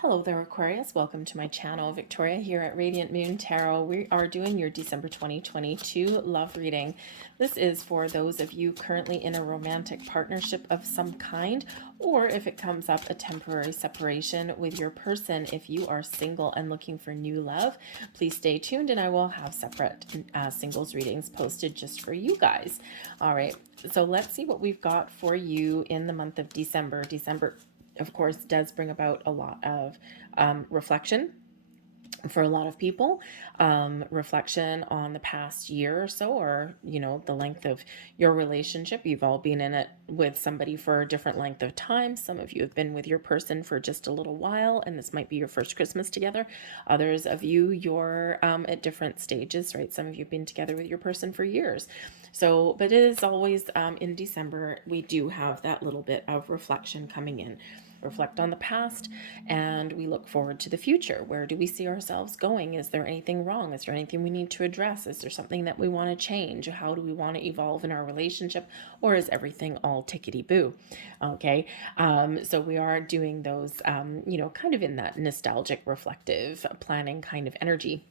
Hello there, Aquarius. Welcome to my channel. Victoria here at Radiant Moon Tarot. We are doing your December 2022 love reading. This is for those of you currently in a romantic partnership of some kind, or if it comes up a temporary separation with your person. If you are single and looking for new love, please stay tuned and I will have separate singles readings posted just for you guys. All right, so let's see what we've got for you in the month of December. December, of course, does bring about a lot of reflection for a lot of people, reflection on the past year or so, or the length of your relationship. You've all been in it with somebody for a different length of time. Some of you have been with your person for just a little while, and this might be your first Christmas together. Others of you, you're at different stages, right? Some of you have been together with your person for years. So, but it is always in December, we do have that little bit of reflection coming in. Reflect on the past and we look forward to the future. Where do we see ourselves going? Is there anything wrong? Is there anything we need to address? Is there something that we want to change? How do we want to evolve in our relationship? Or is everything all tickety-boo? Okay, so we are doing those, kind of in that nostalgic, reflective, planning kind of energy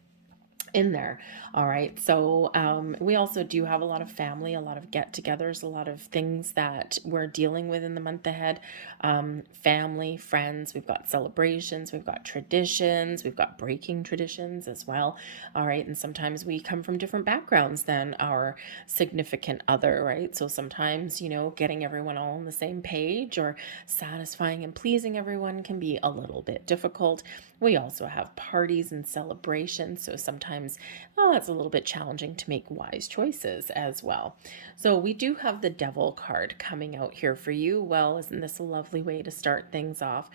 in there. All right, so we also do have a lot of family, a lot of get-togethers, a lot of things that we're dealing with in the month ahead. Family, friends, we've got celebrations, we've got traditions, we've got breaking traditions as well. All right, and sometimes we come from different backgrounds than our significant other, right? So sometimes getting everyone all on the same page or satisfying and pleasing everyone can be a little bit difficult. We also have parties and celebrations, so sometimes it's a little bit challenging to make wise choices as well. So we do have the Devil card coming out here for you. Well, isn't this a lovely way to start things off?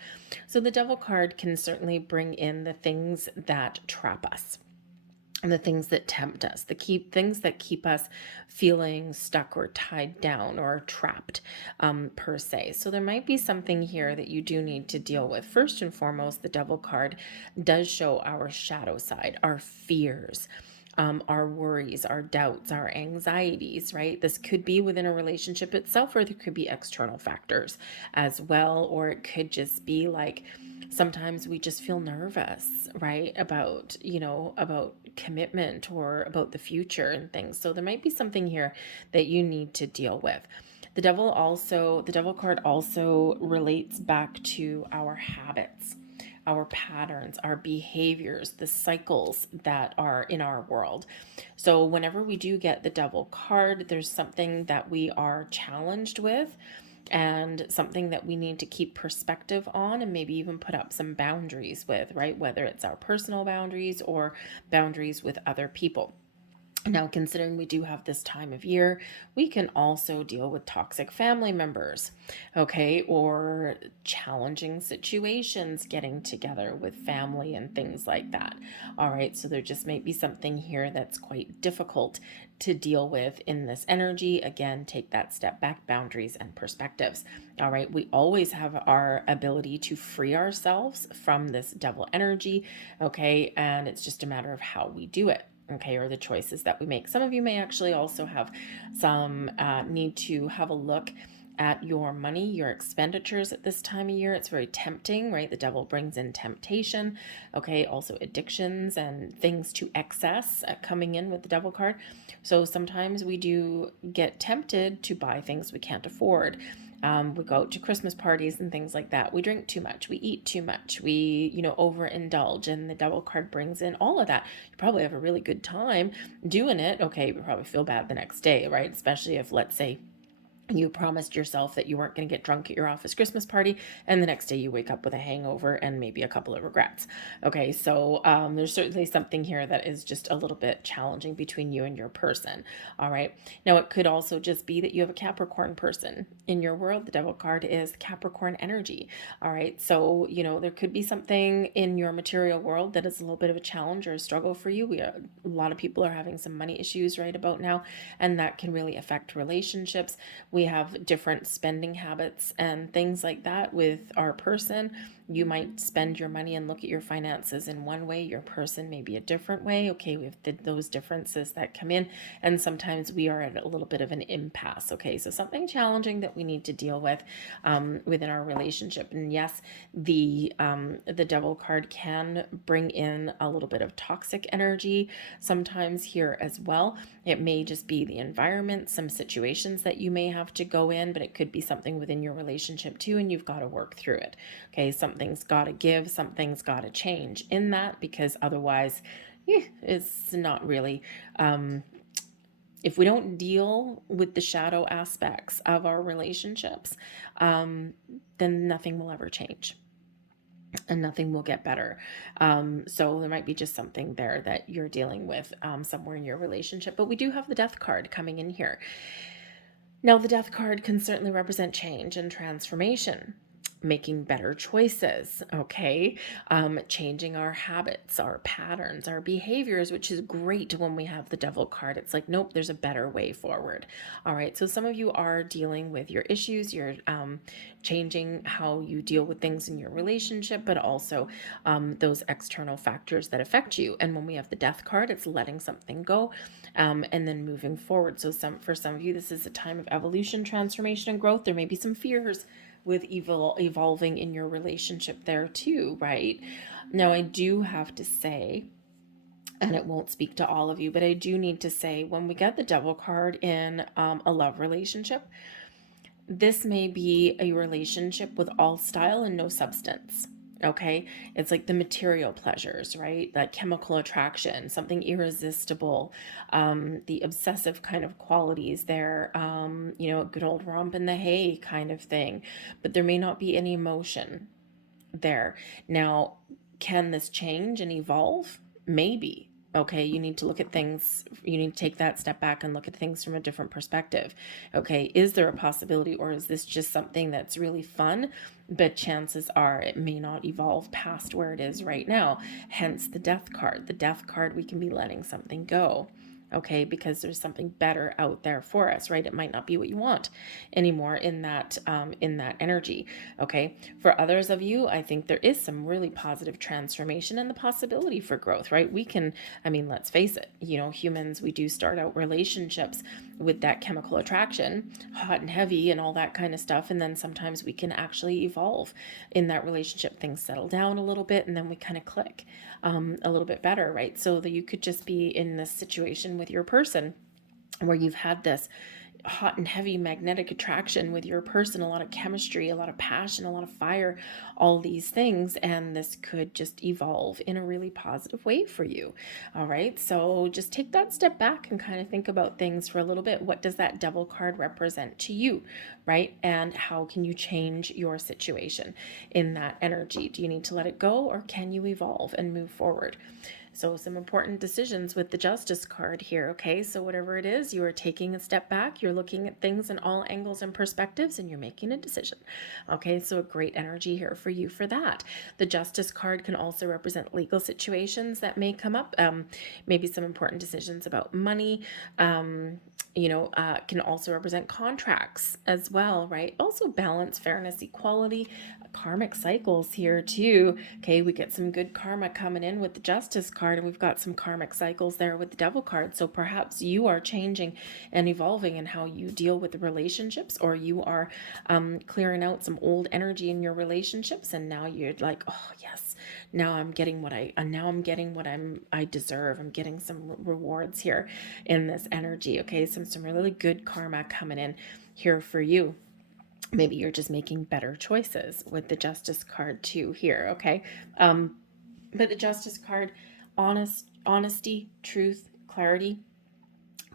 So the Devil card can certainly bring in the things that trap us and the things that tempt us, the things that keep us feeling stuck or tied down or trapped, per se. So there might be something here that you do need to deal with. First and foremost, the Devil card does show our shadow side, our fears. Our worries, our doubts, our anxieties, right? This could be within a relationship itself, or there could be external factors as well, or it could just be like sometimes we just feel nervous, right? About commitment or about the future and things. So there might be something here that you need to deal with. The Devil card also relates back to our habits, our patterns, our behaviors, the cycles that are in our world. So whenever we do get the Devil card, there's something that we are challenged with and something that we need to keep perspective on and maybe even put up some boundaries with, right? Whether it's our personal boundaries or boundaries with other people. Now, considering we do have this time of year, we can also deal with toxic family members, okay, or challenging situations getting together with family and things like that. All right, so there just may be something here that's quite difficult to deal with in this energy. Again, take that step back, boundaries and perspectives. All right, we always have our ability to free ourselves from this devil energy, okay, and it's just a matter of how we do it. Okay, or the choices that we make. Some of you may actually also have some need to have a look at your money, your expenditures at this time of year. It's very tempting, right? The devil brings in temptation, okay, also addictions and things to excess coming in with the Devil card. So sometimes we do get tempted to buy things we can't afford. We go out to Christmas parties and things like that. We drink too much. We eat too much. We, overindulge. And the Devil card brings in all of that. You probably have a really good time doing it. Okay, you probably feel bad the next day, right? Especially if, let's say, you promised yourself that you weren't going to get drunk at your office Christmas party, and the next day you wake up with a hangover and maybe a couple of regrets. Okay, so there's certainly something here that is just a little bit challenging between you and your person. All right, now it could also just be that you have a Capricorn person in your world. The Devil card is Capricorn energy. All right, so there could be something in your material world that is a little bit of a challenge or a struggle for you. A lot of people are having some money issues right about now, and that can really affect relationships. we have different spending habits and things like that with our person. You might spend your money and look at your finances in one way, your person may be a different way. Okay, we have those differences that come in, and sometimes we are at a little bit of an impasse. Okay, so something challenging that we need to deal with within our relationship. And yes, the Devil card can bring in a little bit of toxic energy sometimes here as well. It may just be the environment, some situations that you may have to go in, but it could be something within your relationship too, and you've got to work through it. Okay, something's got to give, something's got to change in that, because otherwise, it's not really. If we don't deal with the shadow aspects of our relationships, then nothing will ever change and nothing will get better. So there might be just something there that you're dealing with somewhere in your relationship. But we do have the Death card coming in here. Now, the Death card can certainly represent change and transformation, making better choices, okay? Changing our habits, our patterns, our behaviors, which is great when we have the Devil card. It's like, nope, there's a better way forward. All right, so some of you are dealing with your issues, you're changing how you deal with things in your relationship, but also those external factors that affect you. And when we have the Death card, it's letting something go and then moving forward. So for some of you, this is a time of evolution, transformation, and growth. There may be some fears with evolving in your relationship there too, right? Now, I do have to say, and it won't speak to all of you, but I do need to say, when we get the Devil card in a love relationship, this may be a relationship with all style and no substance. Okay, it's like the material pleasures, right? That chemical attraction, something irresistible, the obsessive kind of qualities there, a good old romp in the hay kind of thing, but there may not be any emotion there. Now, can this change and evolve? Maybe. Okay, you need to look at things, you need to take that step back and look at things from a different perspective. Okay, is there a possibility, or is this just something that's really fun, but chances are it may not evolve past where it is right now? Hence the Death card. The Death card, we can be letting something go. Okay, because there's something better out there for us, right? It might not be what you want anymore in that energy. Okay, for others of you, I think there is some really positive transformation and the possibility for growth, right? We can, let's face it, humans, we do start out relationships with that chemical attraction, hot and heavy and all that kind of stuff, and then sometimes we can actually evolve in that relationship. Things settle down a little bit, and then we kind of click a little bit better, right? So that you could just be in this situation with your person where you've had this hot and heavy magnetic attraction with your person, a lot of chemistry, a lot of passion, a lot of fire, all these things, and this could just evolve in a really positive way for you. All right, so just take that step back and kind of think about things for a little bit. What does that Devil card represent to you, right? And how can you change your situation in that energy? Do you need to let it go, or can you evolve and move forward? So some important decisions with the Justice card here, okay? So whatever it is, you are taking a step back, you're looking at things in all angles and perspectives, and you're making a decision, okay? So a great energy here for you for that. The Justice card can also represent legal situations that may come up, maybe some important decisions about money, can also represent contracts as well, right? Also balance, fairness, equality, karmic cycles here too. Okay, we get some good karma coming in with the Justice card, and we've got some karmic cycles there with the Devil card. So perhaps you are changing and evolving in how you deal with the relationships, or you are clearing out some old energy in your relationships, and now you're like, oh yes, now I'm getting what I deserve. I'm getting some rewards here in this energy. Okay, some really good karma coming in here for you. Maybe you're just making better choices with the Justice card too here, okay? But the Justice card, honesty, truth, clarity,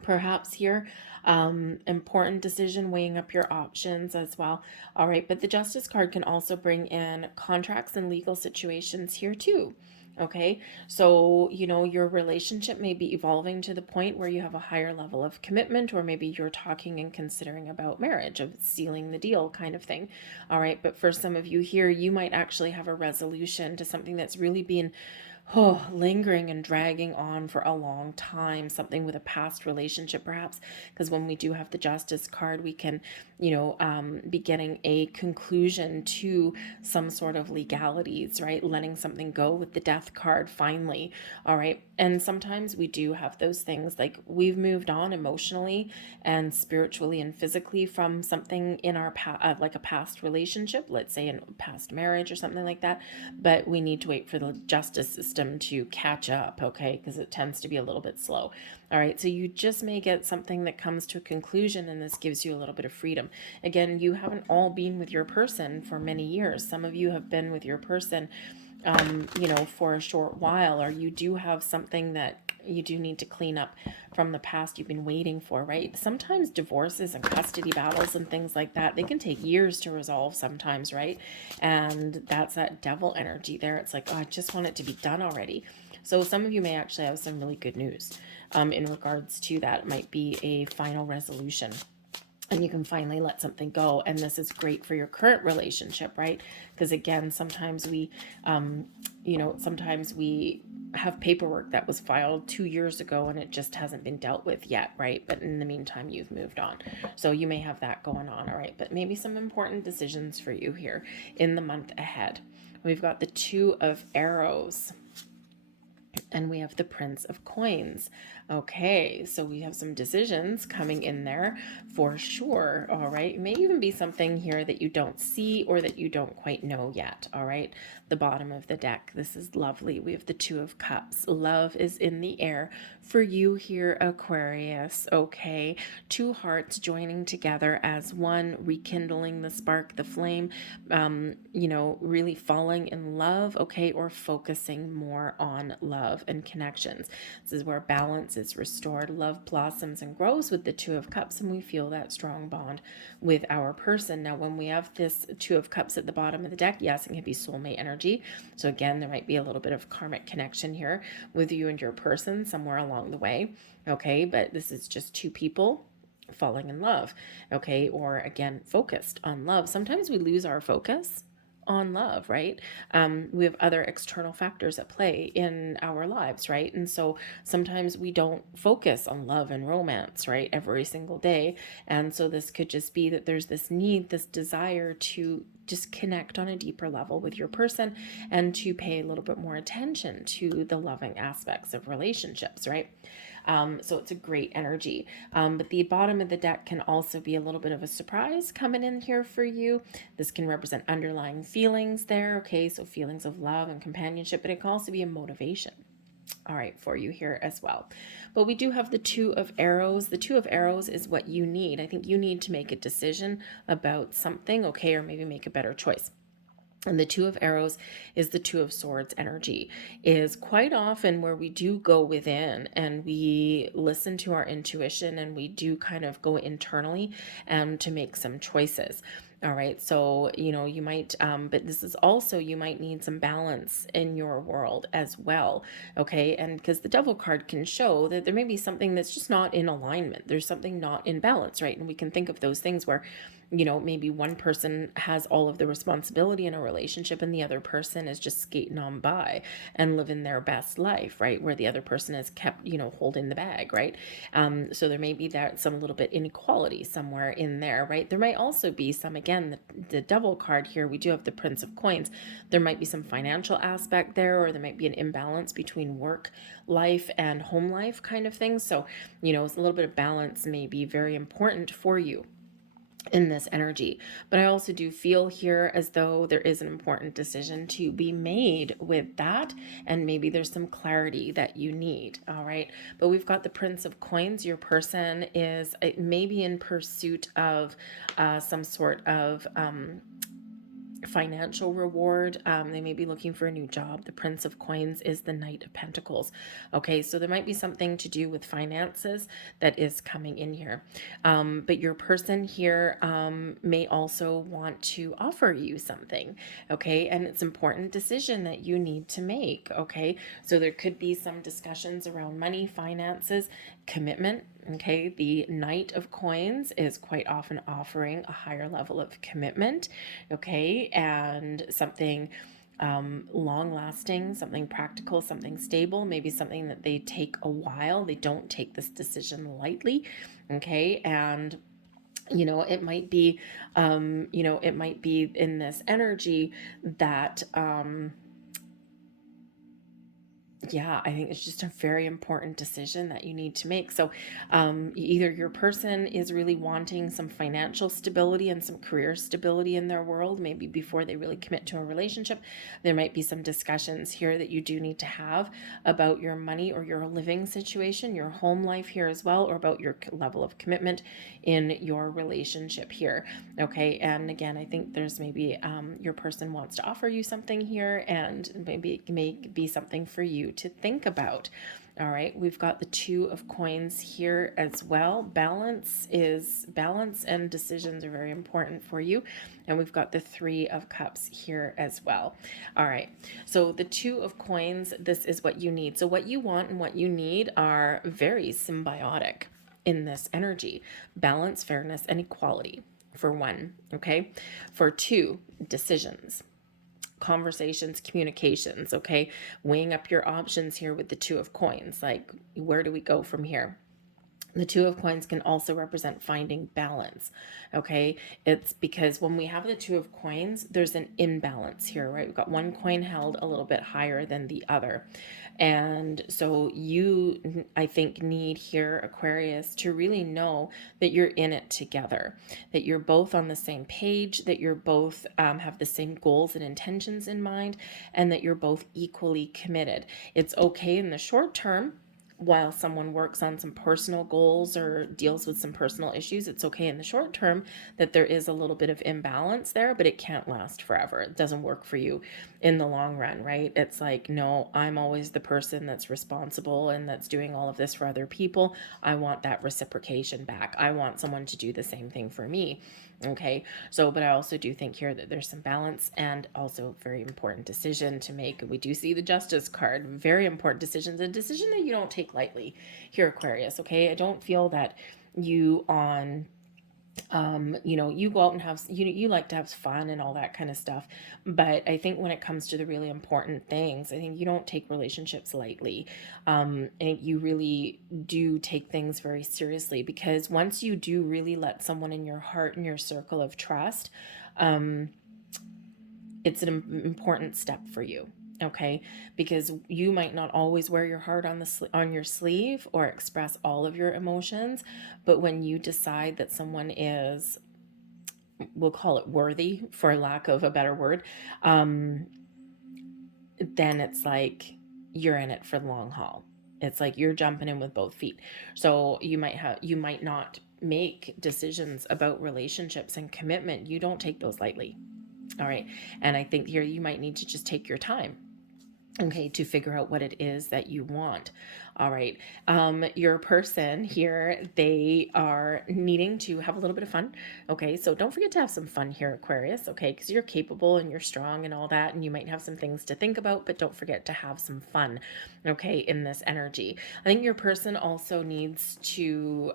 perhaps here. Important decision, weighing up your options as well. All right, but the Justice card can also bring in contracts and legal situations here too. Okay, so your relationship may be evolving to the point where you have a higher level of commitment, or maybe you're talking and considering about marriage, of sealing the deal kind of thing. All right, but for some of you here, you might actually have a resolution to something that's really been lingering and dragging on for a long time, something with a past relationship perhaps, because when we do have the Justice card, we can, be getting a conclusion to some sort of legalities, right? Letting something go with the Death card finally, all right? And sometimes we do have those things like we've moved on emotionally and spiritually and physically from something in our like a past relationship, let's say a past marriage or something like that, but we need to wait for the justice system to catch up, okay? Because it tends to be a little bit slow. All right, so you just may get something that comes to a conclusion, and this gives you a little bit of freedom. Again, you haven't all been with your person for many years. Some of you have been with your person for a short while, or you do have something that you do need to clean up from the past you've been waiting for, right? Sometimes divorces and custody battles and things like that, they can take years to resolve sometimes, right? And that's that devil energy there. It's like, oh, I just want it to be done already. So some of you may actually have some really good news in regards to that. It might be a final resolution and you can finally let something go. And this is great for your current relationship, right? Because again, sometimes sometimes we have paperwork that was filed 2 years ago and it just hasn't been dealt with yet, right? But in the meantime, you've moved on. So you may have that going on, all right? But maybe some important decisions for you here in the month ahead. We've got the Two of Arrows. And we have the Prince of Coins. Okay, so we have some decisions coming in there for sure. All right, it may even be something here that you don't see or that you don't quite know yet. All right, the bottom of the deck. This is lovely. We have the Two of Cups. Love is in the air for you here, Aquarius. Okay, two hearts joining together as one, rekindling the spark, the flame, really falling in love, okay, or focusing more on love and connections. This is where balance is restored. Love blossoms and grows with the Two of Cups, and we feel that strong bond with our person. Now, when we have this Two of Cups at the bottom of the deck, yes, it can be soulmate energy. So again, there might be a little bit of karmic connection here with you and your person somewhere along the way, okay, but this is just two people falling in love, okay, or again, focused on love. Sometimes we lose our focus on love, right? We have other external factors at play in our lives, right? And so sometimes we don't focus on love and romance, right, every single day. And so this could just be that there's this need, this desire to just connect on a deeper level with your person and to pay a little bit more attention to the loving aspects of relationships, right? So it's a great energy. But the bottom of the deck can also be a little bit of a surprise coming in here for you. This can represent underlying feelings there, okay? So feelings of love and companionship, but it can also be a motivation, all right, for you here as well. But we do have the Two of Arrows. The Two of Arrows is what you need. I think you need to make a decision about something, okay, or maybe make a better choice. And the Two of Arrows is the Two of Swords energy, is quite often where we do go within and we listen to our intuition and we do kind of go internally to make some choices. All right, so you might, but this is also, you might need some balance in your world as well, okay? And because the Devil card can show that there may be something that's just not in alignment, there's something not in balance, right? And we can think of those things where maybe one person has all of the responsibility in a relationship and the other person is just skating on by and living their best life, right? Where the other person is kept, holding the bag, right? So there may be that some little bit inequality somewhere in there, right? There might also be some, again, the Devil card here, we do have the Prince of Coins. There might be some financial aspect there, or there might be an imbalance between work life and home life kind of thing. So, it's a little bit of balance may be very important for you in this energy. But I also do feel here as though there is an important decision to be made with that, and maybe there's some clarity that you need. All right, but we've got the Prince of Coins. Your person is maybe in pursuit of some sort of financial reward. They may be looking for a new job. The Prince of Coins is the Knight of Pentacles. Okay, so there might be something to do with finances that is coming in here. But your person here may also want to offer you something. Okay, and it's an important decision that you need to make. Okay, so there could be some discussions around money, finances, commitment. Okay, the Knight of Coins is quite often offering a higher level of commitment, okay, and something long lasting, something practical, something stable, maybe something that they take a while. They don't take this decision lightly. Okay. And it might be, it might be in this energy that, yeah, I think it's just a very important decision that you need to make. So either your person is really wanting some financial stability and some career stability in their world, maybe before they really commit to a relationship. There might be some discussions here that you do need to have about your money or your living situation, your home life here as well, or about your level of commitment in your relationship here. Okay. And again, I think there's maybe your person wants to offer you something here, and maybe it may be something for you to think about. All right, we've got the Two of Coins here as well. Balance and decisions are very important for you. And we've got the Three of Cups here as well. All right, so the Two of Coins, this is what you need. So what you want and what you need are very symbiotic in this energy: balance, fairness, and equality, for one. Okay, for two, decisions, conversations, communications. Okay, weighing up your options here with the Two of Coins. Like, where do we go from here? The Two of Coins can also represent finding balance. Okay, it's because when we have the Two of Coins, there's an imbalance here, right? We've got one coin held a little bit higher than the other. And so you, I think, need here, Aquarius, to really know that you're in it together, that you're both on the same page, that you're both have the same goals and intentions in mind, and that you're both equally committed. It's okay in the short term while someone works on some personal goals or deals with some personal issues. It's okay in the short term that there is a little bit of imbalance there, but it can't last forever. It doesn't work for you in the long run, right? It's like, no, I'm always the person that's responsible and that's doing all of this for other people. I want that reciprocation back. I want someone to do the same thing for me. Okay, so, but I also do think here that there's some balance and also a very important decision to make. We do see the Justice card, very important decisions, a decision that you don't take lightly here, Aquarius. Okay, I don't feel that you you go out and have, you like to have fun and all that kind of stuff. But I think when it comes to the really important things, I think you don't take relationships lightly. And you really do take things very seriously, because once you do really let someone in your heart and your circle of trust, it's an important step for you. Okay, because you might not always wear your heart on your sleeve or express all of your emotions, but when you decide that someone is, we'll call it worthy for lack of a better word, then it's like you're in it for the long haul. It's like you're jumping in with both feet. So you might not make decisions about relationships and commitment. You don't take those lightly. All right, and I think here you might need to just take your time, okay, to figure out what it is that you want. All right, your person here, they are needing to have a little bit of fun. Okay, so don't forget to have some fun here, Aquarius. Okay, because you're capable and you're strong and all that, and you might have some things to think about, but don't forget to have some fun. Okay, in this energy, I think your person also needs to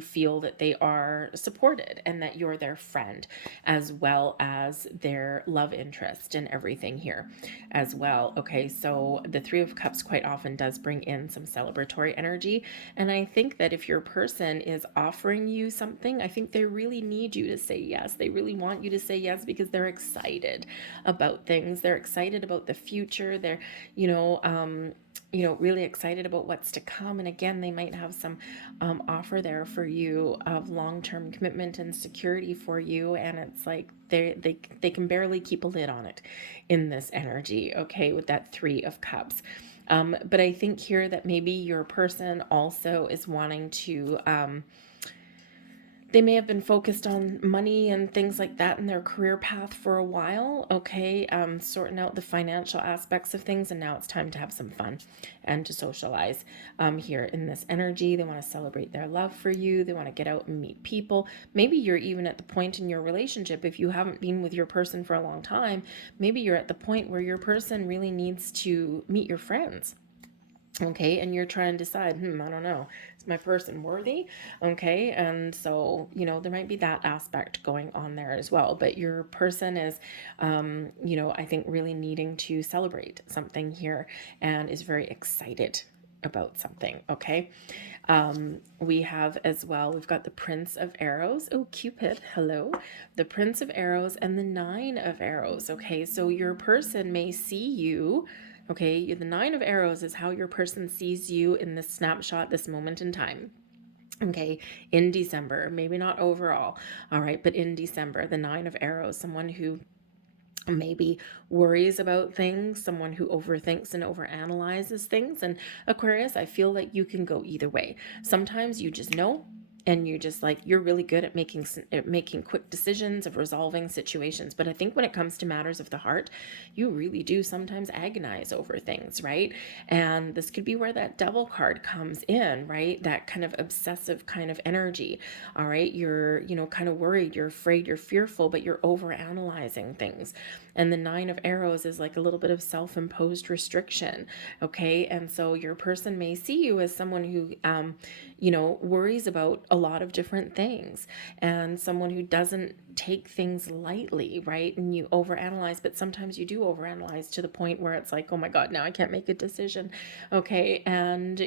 feel that they are supported and that you're their friend, as well as their love interest and everything here as well. Okay, so the Three of Cups quite often does bring in some celebratory energy. And I think that if your person is offering you something, I think they really need you to say yes. They really want you to say yes because they're excited about things. They're excited about the future. They're, really excited about what's to come. And again, they might have some offer there for you of long-term commitment and security for you. And it's like they can barely keep a lid on it in this energy, okay, with that Three of Cups. But I think here that maybe your person also is wanting to, they may have been focused on money and things like that in their career path for a while, okay, sorting out the financial aspects of things, and now it's time to have some fun and to socialize here in this energy. They want to celebrate their love for you. They want to get out and meet people. Maybe you're even at the point in your relationship, if you haven't been with your person for a long time, maybe you're at the point where your person really needs to meet your friends. Okay, and you're trying to decide, I don't know, is my person worthy? Okay. And so, there might be that aspect going on there as well. But your person is, I think really needing to celebrate something here and is very excited about something. Okay. We have as well, we've got the Prince of Arrows. Oh, Cupid, hello. The Prince of Arrows and the Nine of Arrows. Okay, so your person may see you. Okay, the Nine of Arrows is how your person sees you in this snapshot, this moment in time. Okay, in December, maybe not overall. All right, but in December, the Nine of Arrows, someone who maybe worries about things, someone who overthinks and overanalyzes things. And Aquarius, I feel like you can go either way. Sometimes you just know, and you just like, you're really good at making quick decisions, of resolving situations. But I think when it comes to matters of the heart, you really do sometimes agonize over things, right? And this could be where that Devil card comes in, right? That kind of obsessive kind of energy. All right, you're kind of worried, you're afraid, you're fearful, but you're over analyzing things. And the Nine of Arrows is like a little bit of self-imposed restriction. Okay, and so your person may see you as someone who worries about a lot of different things, and someone who doesn't take things lightly, right? And you overanalyze, but sometimes you do overanalyze to the point where it's like, oh my God, now I can't make a decision. Okay, and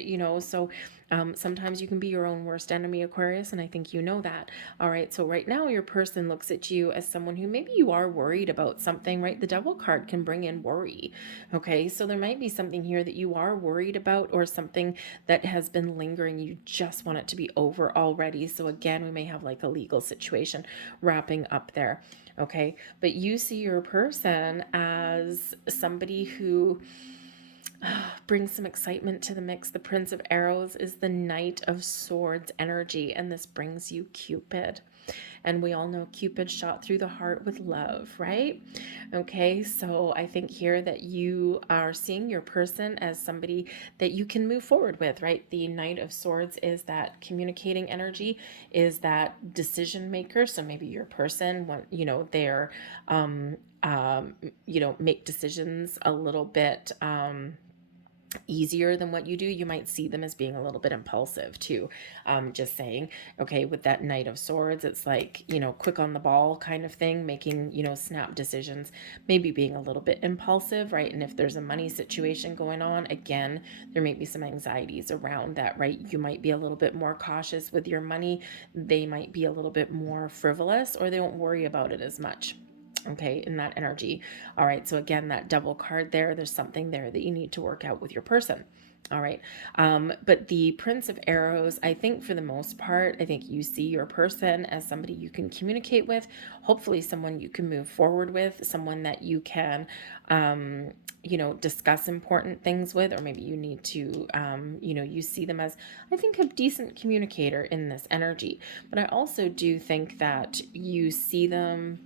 so sometimes you can be your own worst enemy, Aquarius, and I think you know that. All right, so right now your person looks at you as someone who maybe you are worried about something, right? The Devil card can bring in worry. Okay, so there might be something here that you are worried about, or something that has been lingering. You just want it to be over already. So again, we may have like a legal situation wrapping up there. Okay, but you see your person as somebody who brings some excitement to the mix. The Prince of Arrows is the Knight of Swords energy, and this brings you Cupid. And we all know Cupid shot through the heart with love, right? Okay, so I think here that you are seeing your person as somebody that you can move forward with, right? The Knight of Swords is that communicating energy, is that decision maker. So maybe your person, they're, make decisions a little bit, easier than what you do. You might see them as being a little bit impulsive too. Just saying. Okay, with that Knight of Swords, it's like, quick on the ball kind of thing, making, snap decisions, maybe being a little bit impulsive, right? And if there's a money situation going on, again, there may be some anxieties around that, right? You might be a little bit more cautious with your money. They might be a little bit more frivolous, or they won't worry about it as much. Okay, in that energy. All right, so again, that Devil card there's something there that you need to work out with your person. All right, but the Prince of Arrows, I think for the most part, I think you see your person as somebody you can communicate with, hopefully someone you can move forward with, someone that you can discuss important things with, or maybe you need to, you see them as, I think, a decent communicator in this energy. But I also do think that you see them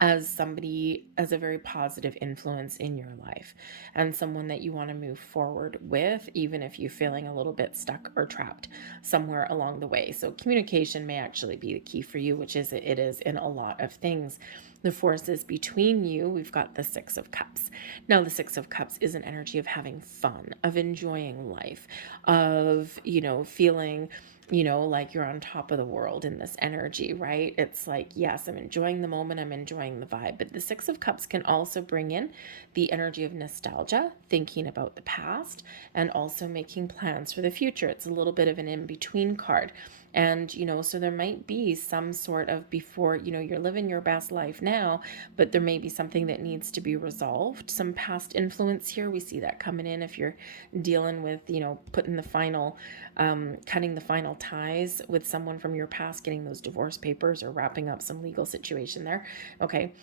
as somebody, as a very positive influence in your life, and someone that you want to move forward with, even if you're feeling a little bit stuck or trapped somewhere along the way. So communication may actually be the key for you, which is it is in a lot of things. The forces between you, we've got the Six of Cups. Now, the Six of Cups is an energy of having fun, of enjoying life, of, feeling like you're on top of the world in this energy, right? It's like, yes, I'm enjoying the moment, I'm enjoying the vibe. But the Six of Cups can also bring in the energy of nostalgia, thinking about the past, and also making plans for the future. It's a little bit of an in-between card. And, so there might be some sort of, before, you're living your best life now, but there may be something that needs to be resolved. Some past influence here. We see that coming in if you're dealing with, putting the final, cutting the final ties with someone from your past, getting those divorce papers, or wrapping up some legal situation there. Okay.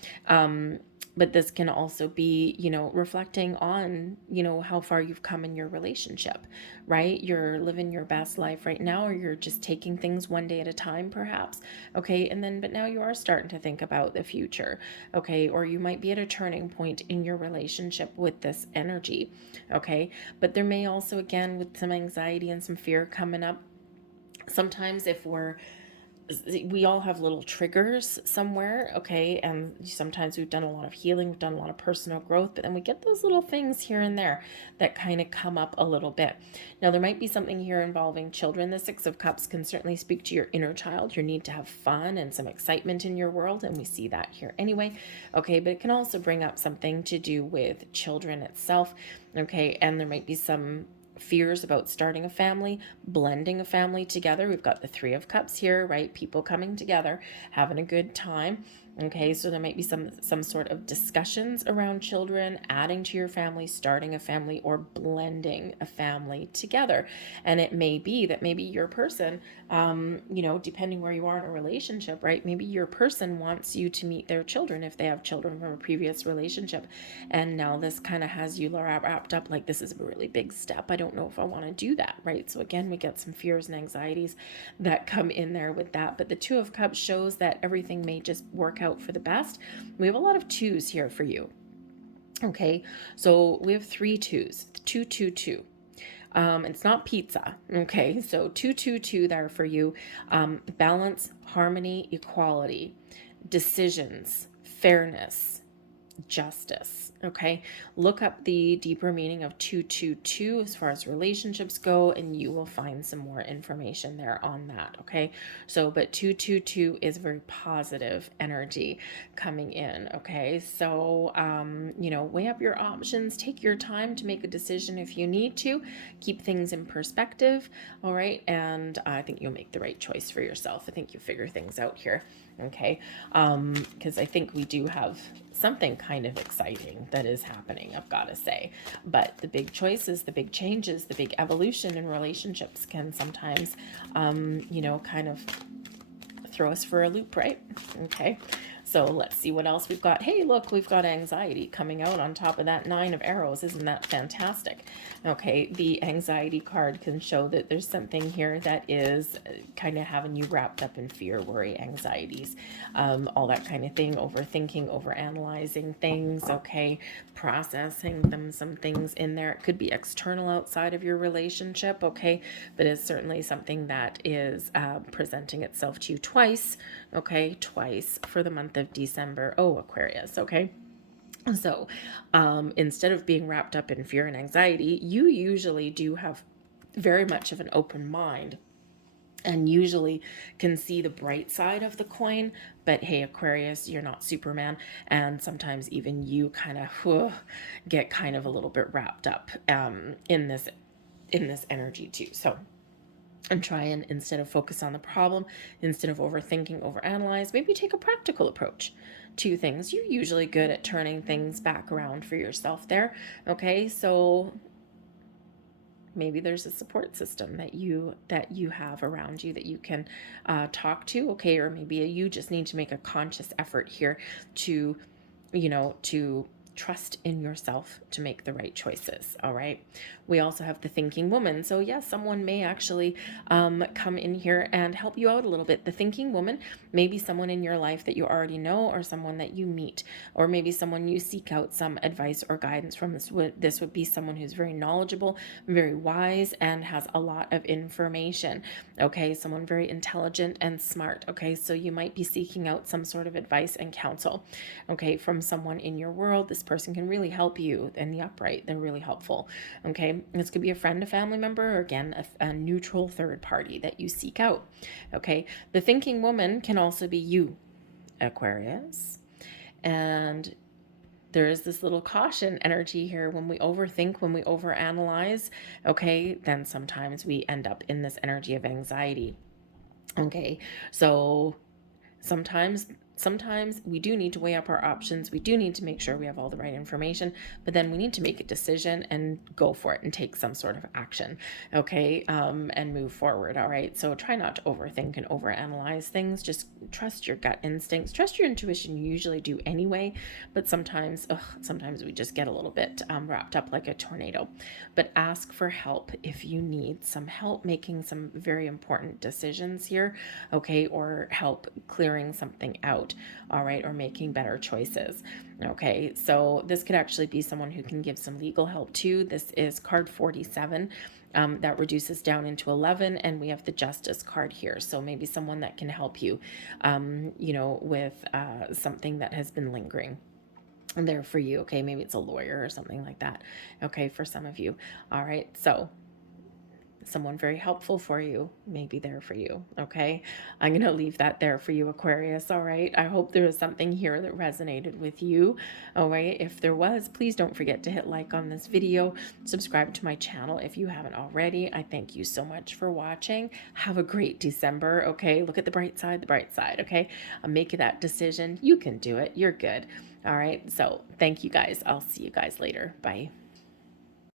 But this can also be, reflecting on, how far you've come in your relationship, right? You're living your best life right now, or you're just taking things one day at a time, perhaps. Okay. And then, but now you are starting to think about the future. Okay. Or you might be at a turning point in your relationship with this energy. Okay. But there may also, again, with some anxiety and some fear coming up, sometimes if we're we all have little triggers somewhere, okay? And sometimes we've done a lot of healing, we've done a lot of personal growth, but then we get those little things here and there that kind of come up a little bit. Now, there might be something here involving children. The Six of Cups can certainly speak to your inner child, your need to have fun and some excitement in your world, and we see that here anyway, okay? But it can also bring up something to do with children itself, okay? And there might be some fears about starting a family, blending a family together. We've got the Three of Cups here, right? People coming together, having a good time. Okay, so there might be some sort of discussions around children, adding to your family, starting a family, or blending a family together. And it may be that maybe your person, depending where you are in a relationship, right? Maybe your person wants you to meet their children if they have children from a previous relationship. And now this kind of has you wrapped up like, this is a really big step. I don't know if I want to do that, right? So again, we get some fears and anxieties that come in there with that. But the Two of Cups shows that everything may just work out for the best. We have a lot of twos here for you. Okay, so we have 3 twos, 2, 2, 2. It's not pizza. Okay, so 2, 2, 2 there for you. Balance, harmony, equality, decisions, fairness, justice. Okay, look up the deeper meaning of 222 as far as relationships go, and you will find some more information there on that. Okay, so but 222 is very positive energy coming in. Okay, so weigh up your options, take your time to make a decision if you need to, keep things in perspective. All right, and I think you'll make the right choice for yourself. I think you figure things out here. Okay, because I think we do have something kind of exciting that is happening, I've got to say. But the big choices, the big changes, the big evolution in relationships can sometimes, kind of throw us for a loop, right? Okay, so let's see what else we've got. Hey, look, we've got anxiety coming out on top of that 9 of arrows. Isn't that fantastic? Okay, the anxiety card can show that there's something here that is kind of having you wrapped up in fear, worry, anxieties, all that kind of thing, overthinking, overanalyzing things, okay, processing some things in there. It could be external outside of your relationship, okay, but it's certainly something that is presenting itself to you twice, okay, twice for the month of December. Oh, Aquarius, okay. So instead of being wrapped up in fear and anxiety, you usually do have very much of an open mind and usually can see the bright side of the coin. But hey, Aquarius, you're not Superman, and sometimes even you kind of get kind of a little bit wrapped up in this energy too. So and try and, instead of focus on the problem, instead of overthinking, overanalyze, maybe take a practical approach to things. You're usually good at turning things back around for yourself there. Okay, so maybe there's a support system that you have around you that you can talk to. Okay, or maybe you just need to make a conscious effort here to trust in yourself to make the right choices. All right. We also have the thinking woman. So yes, someone may actually come in here and help you out a little bit. The thinking woman may be someone in your life that you already know, or someone that you meet, or maybe someone you seek out some advice or guidance from. This would be someone who's very knowledgeable, very wise, and has a lot of information. Okay, someone very intelligent and smart. Okay, so you might be seeking out some sort of advice and counsel, okay, from someone in your world. This person can really help you in the upright. They're really helpful. Okay, this could be a friend, a family member, or again, a neutral third party that you seek out. Okay, the thinking woman can also be you, Aquarius. And there is this little caution energy here. When we overthink, when we overanalyze, okay, then sometimes we end up in this energy of anxiety. Okay, so sometimes we do need to weigh up our options. We do need to make sure we have all the right information, but then we need to make a decision and go for it and take some sort of action, okay, and move forward. All right, so try not to overthink and overanalyze things. Just trust your gut instincts, trust your intuition. You usually do anyway, but sometimes we just get a little bit wrapped up like a tornado. But ask for help if you need some help making some very important decisions here, okay, or help clearing something out. All right, or making better choices. Okay, so this could actually be someone who can give some legal help too. This is card 47. that reduces down into 11, and we have the Justice card here. So maybe someone that can help you, you know, with something that has been lingering there for you. Okay, maybe it's a lawyer or something like that. Okay, for some of you. All right, so someone very helpful for you may be there for you. Okay, I'm going to leave that there for you, Aquarius. All right, I hope there was something here that resonated with you. All right, if there was, please don't forget to hit like on this video, subscribe to my channel if you haven't already. I thank you so much for watching. Have a great December. Okay, look at the bright side, okay, make that decision. You can do it. You're good. All right, so thank you guys. I'll see you guys later. Bye.